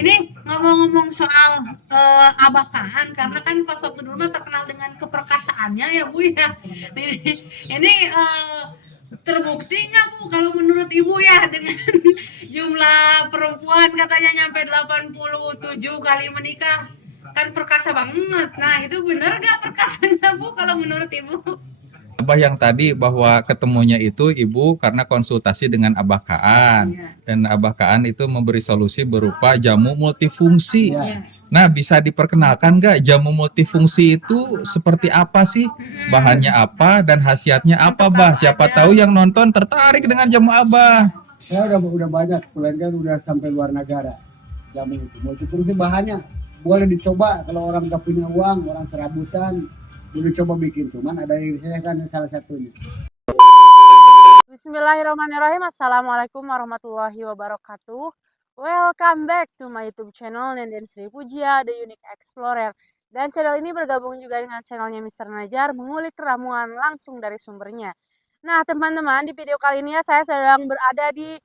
Ini ngomong-ngomong soal abakaan, karena kan pas waktu dulu terkenal dengan keperkasaannya ya Bu ya. Ini terbukti nggak Bu kalau menurut Ibu ya dengan jumlah perempuan katanya nyampe 87 kali menikah, kan perkasa banget. Nah itu benar nggak perkasanya Bu kalau menurut Ibu? Abah yang tadi bahwa ketemunya itu ibu karena konsultasi dengan Abah Kaan, dan Abah Kaan itu memberi solusi berupa jamu multifungsi. Nah, bisa diperkenalkan nggak jamu multifungsi itu seperti apa sih? Bahannya apa dan khasiatnya apa, Bah? Siapa tahu yang nonton tertarik dengan jamu Abah. Saya udah banyak, kan udah sampai luar negara jamu itu. Multifungsi bahannya boleh dicoba kalau orang nggak punya uang, orang serabutan. Udah coba bikin, cuman ada yang saya kan salah satunya. Bismillahirrahmanirrahim. Assalamualaikum warahmatullahi wabarakatuh. Welcome back to my YouTube channel Nenden Sri Pujia, The Unique Explorer. Dan channel ini bergabung juga dengan channelnya Mr. Najar, mengulik ramuan langsung dari sumbernya. Nah teman-teman, di video kali ini saya sedang berada di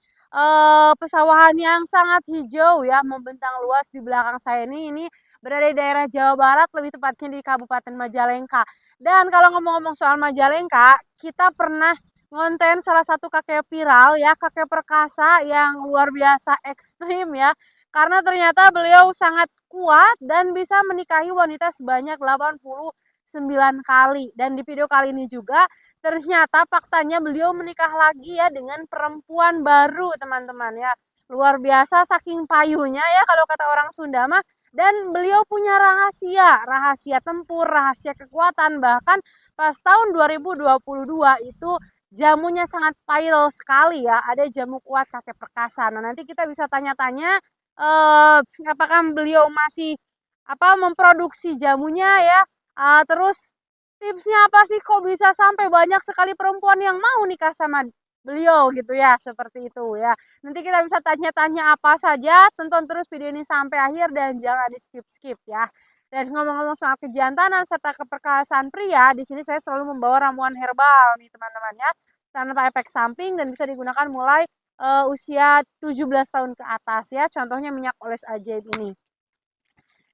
pesawahan yang sangat hijau ya, membentang luas di belakang saya ini berada di daerah Jawa Barat, lebih tepatnya di Kabupaten Majalengka. Dan kalau ngomong-ngomong soal Majalengka, kita pernah ngonten salah satu kakek viral ya, kakek perkasa yang luar biasa ekstrim ya. Karena ternyata beliau sangat kuat dan bisa menikahi wanita sebanyak 89 kali. Dan di video kali ini juga ternyata faktanya beliau menikah lagi ya dengan perempuan baru teman-teman ya. Luar biasa saking payunya ya kalau kata orang Sunda mah. Dan beliau punya rahasia tempur, rahasia kekuatan. Bahkan pas tahun 2022 itu jamunya sangat viral sekali ya. Ada jamu kuat kakek perkasa. Nah nanti kita bisa tanya-tanya apakah beliau masih memproduksi jamunya ya. Terus tipsnya apa sih kok bisa sampai banyak sekali perempuan yang mau nikah sama beliau gitu ya, seperti itu ya. Nanti kita bisa tanya-tanya apa saja, tonton terus video ini sampai akhir dan jangan di skip-skip ya. Dan ngomong-ngomong soal kejantanan serta keperkasaan pria, di sini saya selalu membawa ramuan herbal nih teman-teman ya, tanpa efek samping dan bisa digunakan mulai usia 17 tahun ke atas ya. Contohnya minyak oles ajaib ini.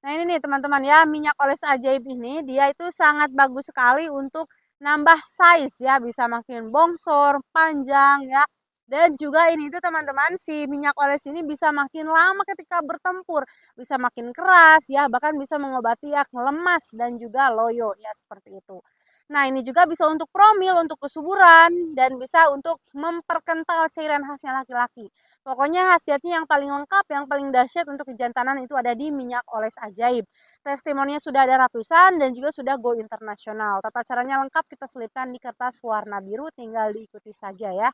Nah ini nih teman-teman ya, minyak oles ajaib ini dia itu sangat bagus sekali untuk nambah size ya, bisa makin bongsor, panjang ya. Dan juga ini tuh teman-teman, si minyak oles ini bisa makin lama ketika bertempur, bisa makin keras ya, bahkan bisa mengobati ya lemas dan juga loyo ya, seperti itu. Nah ini juga bisa untuk promil, untuk kesuburan, dan bisa untuk memperkental cairan khasnya laki-laki. Pokoknya khasiatnya yang paling lengkap, yang paling dahsyat untuk kejantanan itu ada di minyak oles ajaib. Testimoninya sudah ada ratusan dan juga sudah go internasional. Tata caranya lengkap, kita selipkan di kertas warna biru, tinggal diikuti saja ya.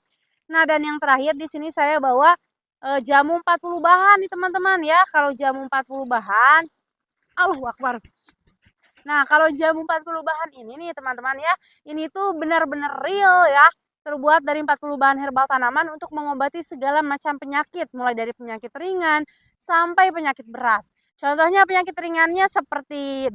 Nah dan yang terakhir di sini saya bawa jamu 40 bahan nih teman-teman ya. Kalau jamu 40 bahan, Allahu Akbar. Nah kalau jamu 40 bahan ini nih teman-teman ya, ini tuh benar-benar real ya. Terbuat dari 40 bahan herbal tanaman untuk mengobati segala macam penyakit, mulai dari penyakit ringan sampai penyakit berat. Contohnya penyakit ringannya seperti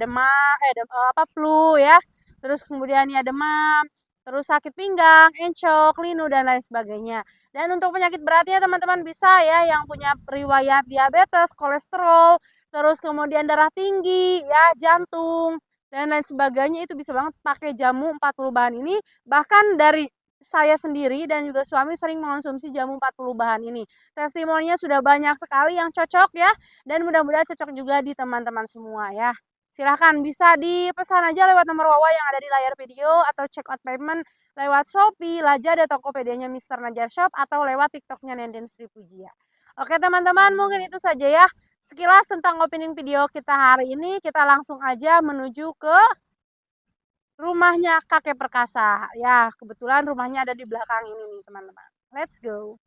flu ya, terus kemudian ya demam, terus sakit pinggang, encok, linu dan lain sebagainya. Dan untuk penyakit beratnya teman-teman bisa ya yang punya riwayat diabetes, kolesterol, terus kemudian darah tinggi, ya jantung dan lain sebagainya, itu bisa banget pakai jamu 40 bahan ini. Bahkan dari saya sendiri dan juga suami sering mengonsumsi jamu 40 bahan ini. Testimoninya sudah banyak sekali yang cocok ya, dan mudah-mudahan cocok juga di teman-teman semua ya. Silahkan bisa dipesan aja lewat nomor WhatsApp yang ada di layar video, atau check out payment lewat Shopee, Lazada, Tokopedia-nya Mr. Najar Shop, atau lewat TikTok-nya Nenden Sri Pujia. Oke teman-teman, mungkin itu saja ya sekilas tentang opening video kita hari ini. Kita langsung aja menuju ke rumahnya kakek perkasa ya, kebetulan rumahnya ada di belakang ini nih teman-teman. Let's go.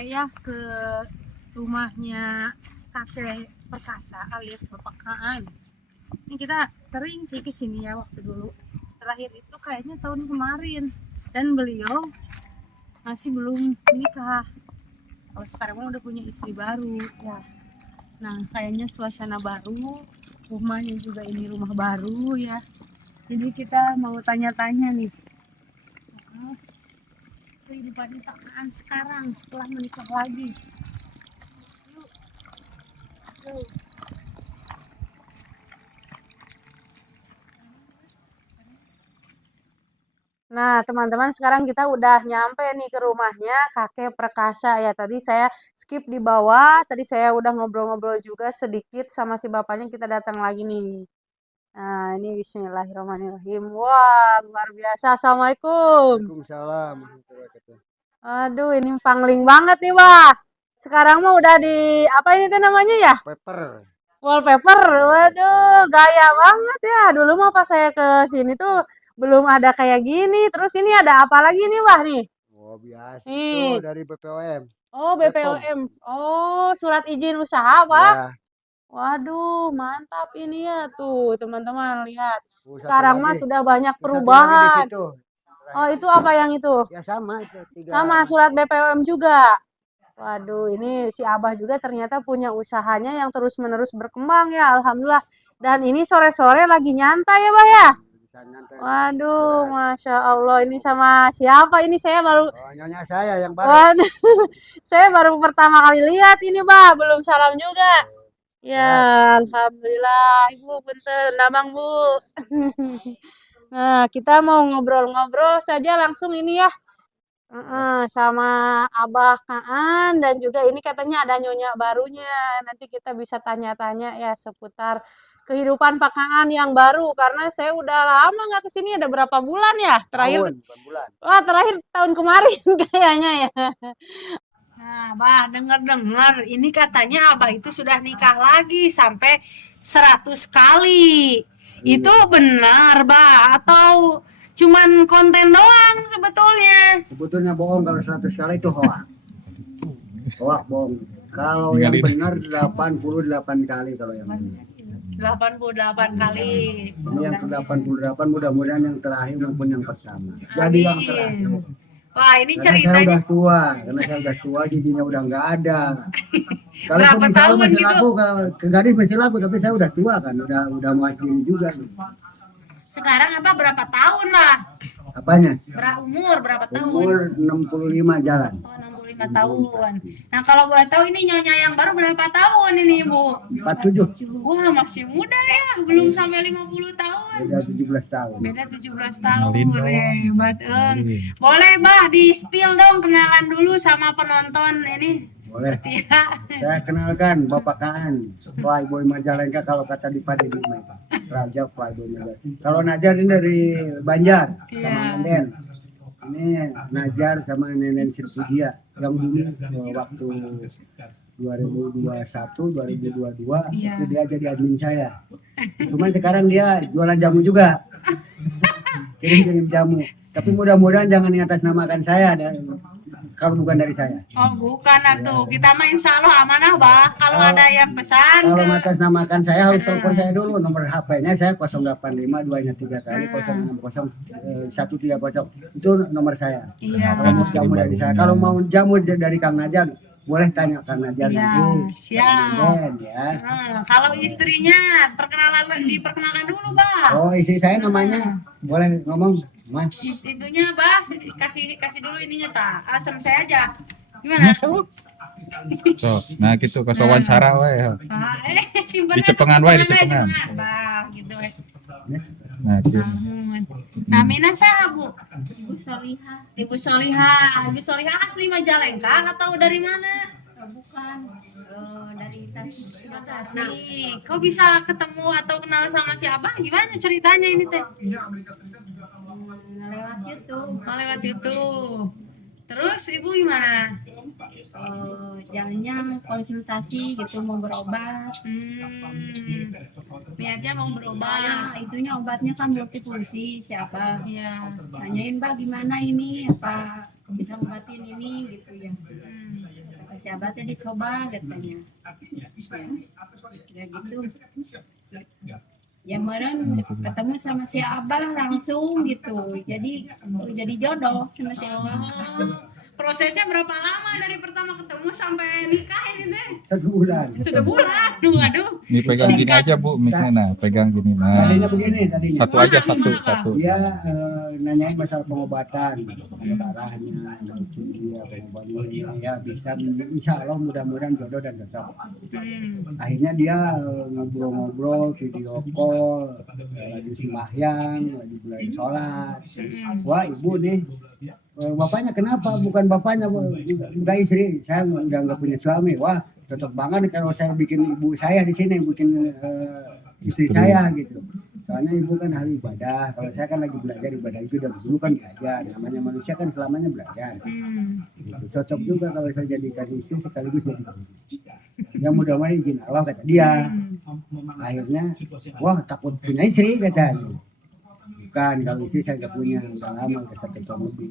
nyampe ya ke rumahnya kakek perkasa alias Bapak Kaan. Ini kita sering sih ke sini ya waktu dulu. Terakhir itu kayaknya tahun kemarin, dan beliau masih belum menikah. Kalau sekarang mah udah punya istri baru ya. Nah, kayaknya suasana baru, rumahnya juga ini rumah baru ya. Jadi kita mau tanya-tanya nih, kehidupan Kaan sekarang setelah menikah lagi. Yuk. Yuk. Nah, teman-teman, sekarang kita udah nyampe nih ke rumahnya kakek perkasa ya. Tadi saya skip di bawah, tadi saya udah ngobrol-ngobrol juga sedikit sama si bapaknya, kita datang lagi nih. Nah, ini bismillahirrahmanirrahim. Wah, luar biasa. Assalamualaikum. Waalaikumsalam. Aduh, ini pangling banget nih, Wah. Sekarang mah udah di, apa ini tuh namanya ya? Pepper. Wallpaper. Waduh, gaya banget ya. Dulu mah pas saya ke sini tuh belum ada kayak gini. Terus ini ada apa lagi nih, Wah nih? Oh biasa. Nih. Itu dari BPOM. Oh, BPOM. Oh, surat izin usaha, Pak. Ya. Waduh, mantap ini ya tuh, teman-teman lihat. Oh, satu Sekarang mah lagi. sudah banyak Satu lagi di perubahan. situ. Oh, itu apa yang itu? Ya sama itu. Sama surat BPOM juga. Waduh, ini si Abah juga ternyata punya usahanya yang terus-menerus berkembang ya, alhamdulillah. Dan ini sore-sore lagi nyantai ya, Bah ya? Bisa nyantai. Waduh, Masya Allah, ini sama siapa ini? Saya baru, Oh, nyonya saya yang baru. waduh, saya baru pertama kali lihat ini, Bah, belum salam juga. Ya, alhamdulillah, Ibu, punten, damang Bu. Nah, kita mau ngobrol-ngobrol saja langsung ini ya. Sama Abah Kaan, dan juga ini katanya ada nyonya barunya. Nanti kita bisa tanya-tanya ya seputar kehidupan Pak Kaan yang baru, karena saya udah lama nggak kesini, ada berapa bulan ya terakhir? Tahun, bukan bulan. Wah, terakhir tahun kemarin kayaknya ya. Nah, Bah, dengar-dengar ini katanya Abah itu sudah nikah lagi sampai 100 kali. Itu benar, Bah, atau cuman konten doang sebetulnya? Sebetulnya bohong kalau 100 kali itu hoax. Hoax bohong. Kalau yang benar 88 kali kalau yang benar. 88 kali. Ini yang ke-88 mudah-mudahan yang terakhir maupun yang pertama. Jadi yang terakhir. Wah, ini Karena saya ceritanya udah tua, giginya udah nggak ada. Kalau berapa insya Allah tahun masih gitu? laku, ke gadis masih laku, tapi saya udah tua kan, udah mau diri juga. Sekarang apa berapa tahun lah? Apanya? Umur berapa tahun? Umur 65 jalan. Oh, 65 tahun. Nah, kalau boleh tahu ini nyonya yang baru berapa tahun ini, Ibu? 47. Wah, masih muda ya, belum sampai 50 tahun. Beda 17 tahun. Beda 17 tahun. Kenalin dong. Hebat, Boleh, Bah, di-spill dong, kenalan dulu sama penonton ini. Boleh. Setia. Saya kenalkan Bapak Kaan, Playboy Majalengka kalau kata di Padi Bima itu. Raja Playboy Majalengka. Kalau Najar ini dari Banjar sama Nenden. Ini Najar sama Nenen Sirpudia yang dulu waktu 2021 2022 itu dia jadi admin saya. Cuman sekarang dia jualan jamu juga. Kirim jamu. Tapi mudah-mudahan jangan ngatasnamakan saya kalau bukan dari saya. Oh, bukan atuh. Kita mah insya Allah amanah, Bah. Kalau ada yang pesan Kalau ke ngatasnamakan saya harus telepon saya dulu. Nomor HP-nya saya 085 2-nya 3 kali 060 130. Itu nomor saya. Iya. Kalau mau jamu dari saya, kalau mau jamu dari Kang Najar, boleh tanya Kang Najar Iya, nanti. siap. Ya. Kalau istrinya diperkenalkan dulu, Bah. Oh, istri saya namanya boleh ngomong, Mas. Itunya, Bah, kasih dulu ininya tak. Asam saya aja. Gimana? So, nah gitu pas wawancara we. Simpen Di Cepengan wae, di Cepengan. Bah, gitu we. Nah, gitu. Namina saha, Bu? Ibu Soliha. Ibu Soliha. Ibu Soliha asli Majalengka atau dari mana? Bukan dari Tasik. Tasik. Kok bisa ketemu atau kenal sama si Abah? Gimana ceritanya ini teh? Lewat YouTube. Lewat YouTube. Terus Ibu gimana? Jalannya konsultasi gitu, mau berobat. Niatnya mau berobat. Soalnya itunya obatnya kan multifungsi, siapa? Iya. Tanyain Mbak gimana ini, apa bisa obatin ini gitu ya. si abah teh dicoba katanya. Ya gitu. Ya meren ketemu sama si abah langsung gitu. Jadi jodoh sama si abah. Prosesnya berapa lama dari pertama ketemu sampai nikah ini teh? 1 bulan. 1 bulan. Waduh. Ini pegang gini Singkat. aja Bu, mic-nya nah, pegang gini nah. Tadinya begini tadinya. Satu aja satu, Gimana, Kak? satu. Dia nanyain masalah pengobatan, ada darahnya, itu dia pengobatan ya bisa, insya Allah mudah-mudahan jodoh dan cocok. Akhirnya dia ngobrol-ngobrol, video call, lagi sembahyang, lagi bulan sholat. Wah ibu nih, bapaknya kenapa? Bukan bapaknya, enggak istri. Saya udah nggak punya suami. Wah cocok banget kalau saya bikin ibu saya di sini, bikin istri saya gitu. Soalnya ibu kan ahli ibadah, kalau saya kan lagi belajar ibadah itu dari dulu kan belajar. Namanya manusia kan selamanya belajar. Gitu. Cocok juga kalau saya jadikan istri sekaligus jadi guru. Ya mudah-mudahan izin Allah kata dia. Akhirnya, wah takut punya istri kata. Bukan, kalau istri saya nggak punya, udah lama udah 1 tahun lebih.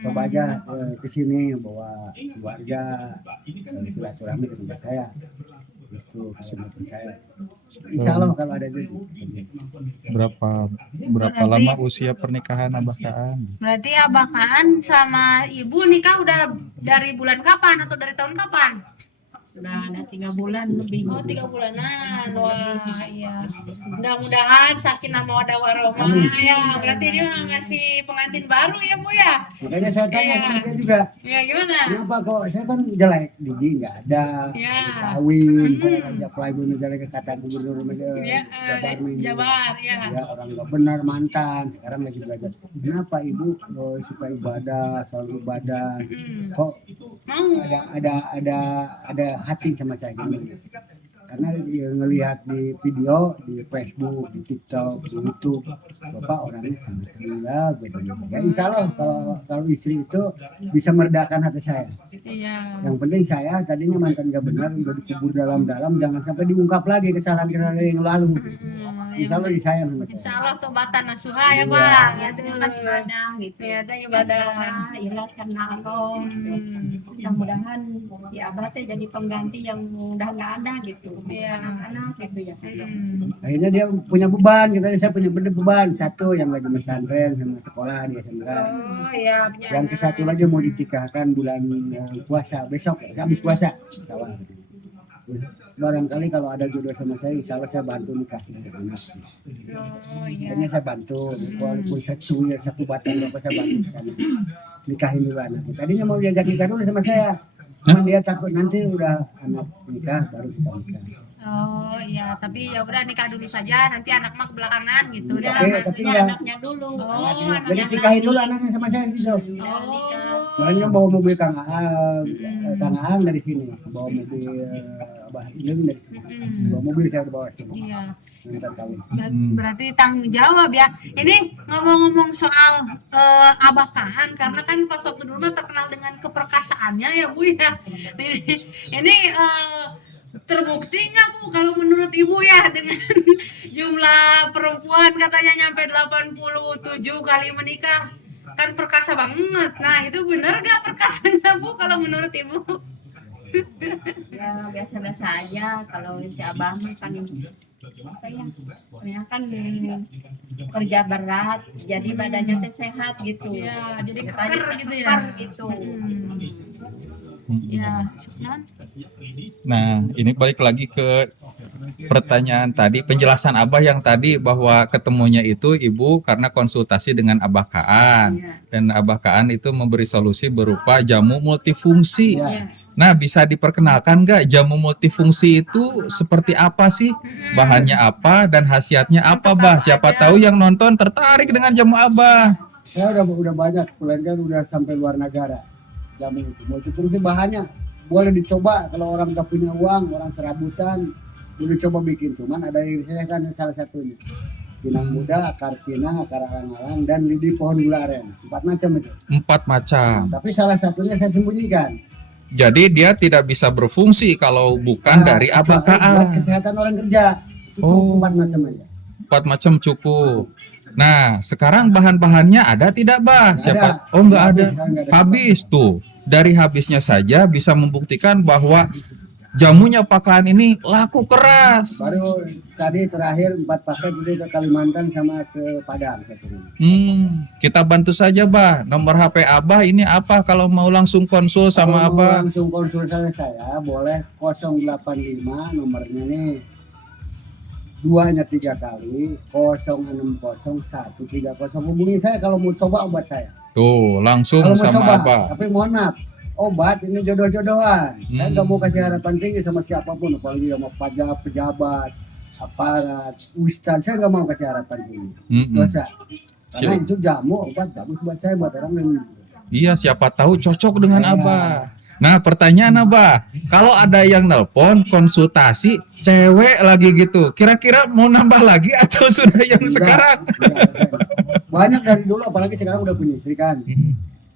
Coba aja ke sini bawa keluarga, silaturahmi ke tempat saya. Itu kalau saya. Insya Allah kalau ada jodoh. Berapa Berarti- lama usia pernikahan Abah Kaan? Berarti Abah Kaan sama ibu nikah udah dari bulan kapan atau dari tahun kapan? Sudah ada 3 bulan lebih. Oh 3 bulanan. Wah iya. Mudah-mudahan sakinah mawaddah warohmah ya. Berarti dia ngasih pengantin baru ya Bu ya? Makanya saya tanya Iya. ke dia juga, Ya gimana? kenapa kok saya kan jelek, Didi nggak ada, Ya. kawin, saya kerja pelayan negara ke kata gubernur Ya, Jabar ini. Jabar ya. Ya orang nggak benar mantan, sekarang lagi belajar. Kenapa ibu suka ibadah, selalu ibadah? Kok Mau. ada hati sama saya gini? Karena dia ngelihat di video, di Facebook, di TikTok, di YouTube, bapak orangnya sangat gila, gitu. Ya insya Allah kalau istri itu bisa meredakan hati saya. Iya. Yang penting saya tadinya mantan gak benar udah dikubur dalam-dalam, jangan sampai diungkap lagi kesalahan-kesalahan yang lalu. Insya Allah disayang sama saya. Insya Allah tobatan nasuha ya Iya. Pak. Ya dengan kan ibadah gitu. Ya ada ibadah. Ikhlas karena Allah. Gitu. Mudah-mudahan si abah teh jadi pengganti yang udah nggak ada gitu. Iya. Anak-anak gitu ya. Akhirnya dia punya beban, kita saya punya beban. Satu yang lagi pesantren sama sekolah di SMK. Oh iya. punya Yang ke anak. satu lagi mau ditikahkan bulan puasa besok ya, habis puasa. Insya Allah. Barangkali kalau ada jodoh sama saya, insya Allah saya bantu nikah dengan anak. Oh iya. Akhirnya saya bantu, walaupun satu batang bapak saya bantu di sana. Nikahin dulu anaknya. Tadinya mau diajak nikah dulu sama saya, cuman dia takut nanti udah anak nikah baru kita nikah. Oh iya, tapi ya udah nikah dulu saja, nanti anak mak belakangan gitu. Iya, Udah. tapi Maksudnya ya- anaknya dulu. Oh, Jadi nikahin dulu anaknya sama saya gitu. Oh. Makanya bawa mobil Kang Aang dari sini, bawa mobil Abah Indeng dari sini. Bawa mobil saya bawa sini. Iya. Ntar kawin. Berarti tanggung jawab ya. Ini ngomong-ngomong soal Abah Kaan, karena kan pas waktu dulu mah terkenal dengan keperkasaannya ya Bu ya. Ini terbukti nggak Bu kalau menurut Ibu ya dengan jumlah perempuan katanya nyampe 87 kali menikah, kan perkasa banget. Nah itu benar gak perkasanya Bu kalau menurut Ibu? Ya biasa-biasa aja kalau si abah mah kan apa ya? Pokoknya kan kerja berat, jadi badannya teh sehat gitu. Ya jadi Makanya keker gitu ya. keker gitu. Ya, Nah, ini balik lagi ke pertanyaan tadi, penjelasan Abah yang tadi bahwa ketemunya itu Ibu karena konsultasi dengan Abah Kaan. Dan Abah Kaan itu memberi solusi berupa jamu multifungsi. Nah, bisa diperkenalkan nggak jamu multifungsi itu seperti apa sih? Bahannya apa dan khasiatnya apa, Bah? Siapa tahu yang nonton tertarik dengan jamu Abah. Saya udah banyak, kan udah sampai luar negara. Jamu itu multifungsi bahannya boleh dicoba kalau orang nggak punya uang, orang serabutan, boleh coba bikin. Cuman ada yang saya kan salah satunya. Pinang muda, akar pinang, akar alang-alang, dan lidi pohon gula aren. 4 macam itu. 4 macam. Tapi salah satunya saya sembunyikan. Jadi dia tidak bisa berfungsi kalau bukan dari Abah Buat Kaan. kesehatan orang kerja. Itu Oh. 4 macam aja. 4 macam cukup. Nah, sekarang bahan-bahannya ada tidak, Bah? Nggak Siapa? ada. Oh, nggak ada. Habis, nggak ada. Habis tuh. dari habisnya saja bisa membuktikan bahwa jamunya Pakaan ini laku keras. Baru tadi terakhir 4 paket itu ke Kalimantan sama ke Padang katanya. Kita bantu saja, Bah. Nomor HP Abah ini apa kalau mau langsung konsul sama Kalau mau Abah? langsung konsul sama saya boleh 085 nomornya nih. 2-nya 3 kali 0601300. Hubungi saya kalau mau coba obat saya. Tuh, langsung Kalau mau sama coba, Abah. tapi mohon maaf, obat ini jodoh-jodohan. Saya nggak mau kasih harapan tinggi sama siapapun, apalagi sama pejabat, aparat, ustadz. Saya nggak mau kasih harapan tinggi. Dosa. Karena Siap. itu jamu, obat bagus buat saya, buat orang lain. Iya, siapa tahu cocok dengan Iya. Abah. Nah, pertanyaan Abah, kalau ada yang nelpon konsultasi cewek lagi gitu, kira-kira mau nambah lagi atau sudah yang Enggak, sekarang? enggak. Banyak dari dulu, apalagi sekarang udah punya istri kan.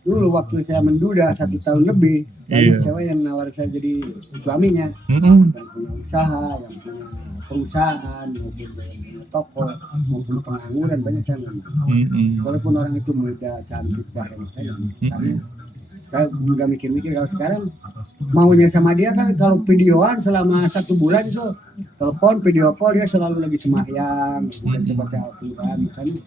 Dulu waktu saya menduda 1 tahun lebih, banyak Iya. cewek yang nawar saya jadi suaminya. Mm-mm. Yang punya usaha, yang punya perusahaan, maupun yang punya toko, maupun pengangguran, banyak saya nggak. Mm-mm. Walaupun orang itu muda, cantik, bahkan saya, karena saya nggak mikir-mikir. Kalau sekarang maunya sama dia kan, kalau videoan selama 1 bulan itu telepon, video call, dia selalu lagi sembahyang, bukan baca Al-Quran. Makanya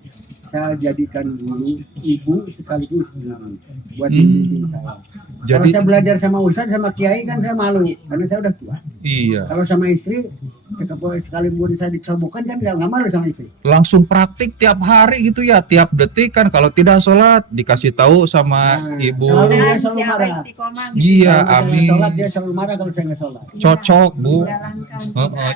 saya jadikan dulu ibu sekaligus guru buat membimbing saya. Kalau Jadi saya belajar sama ustadz, sama kiai kan saya malu karena saya udah tua. iya, Kalau sama istri, sekalipun saya dicobokan kan nggak malu sama istri. langsung praktik tiap hari gitu ya, tiap detik kan. Kalau tidak sholat dikasih tahu sama Nah, ibu. kalau dia Dan selalu siapa marah. istiqomah gitu. Iya, Kalau saya amin. sholat dia selalu marah kalau saya nggak sholat. Cocok, Bu. Jalankan.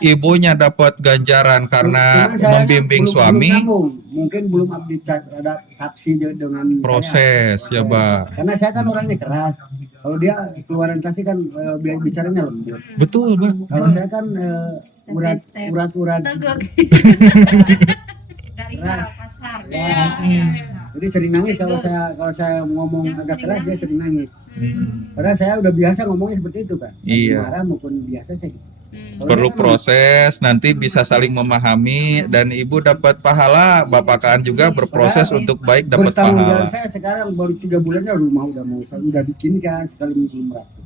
Ibunya dapat ganjaran karena Cuman saya membimbing belum suami. nyambung. Mungkin belum ada taksi dengan Proses ya, Bah. Karena saya kan orangnya keras. Kalau dia keluaran taksi kan bicaranya lembut. Betul, Bah. Kalau saya kan urat-urat. Tegak. Dari bawah pasar. Ya. Jadi sering nangis kalau saya ngomong Siapa agak sering keras, dia nangis? sering nangis. Karena saya udah biasa ngomongnya seperti itu kan. Iya. Marah maupun biasa saya gitu. Kalau Perlu dia kan proses, nanti bisa saling memahami dan ibu dapat pahala, Bapakan juga berproses untuk baik dapat bertanggung jawab. pahala. Saya sekarang baru 3 bulannya rumah udah mau saya udah bikinkan sekali belum rapi.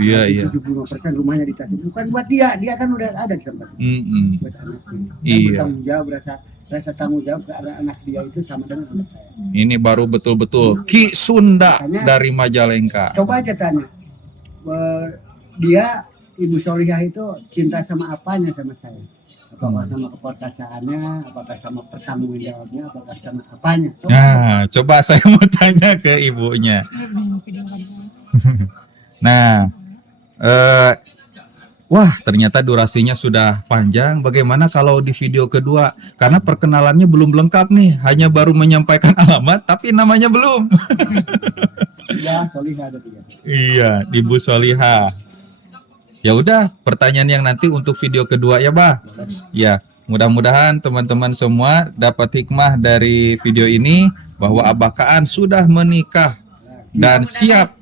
Iya iya. 75% rumahnya dikasih. Bukan buat dia kan udah ada di tempat. Mm-mm. Buat anaknya. Saya Iya. bertanggung jawab, rasa tanggung jawab ke anak dia itu sama dengan anak saya. Ini baru betul-betul Ki Sunda dari Majalengka. Coba aja tanya. Dia Ibu Solihah itu cinta sama apanya sama saya? Apakah sama keperkasaannya, apakah sama pertanggung jawabnya, apakah sama apanya? Coba. Nah, coba saya mau tanya ke ibunya. Nah, wah ternyata durasinya sudah panjang. Bagaimana kalau di video kedua? Karena perkenalannya belum lengkap nih, hanya baru menyampaikan alamat, tapi namanya belum. Ya, Solihah ada dia. Iya, Ibu Solihah. Ya udah, pertanyaan yang nanti untuk video kedua ya, Bah. Ya, mudah-mudahan teman-teman semua dapat hikmah dari video ini bahwa Abah Kaan sudah menikah dan siap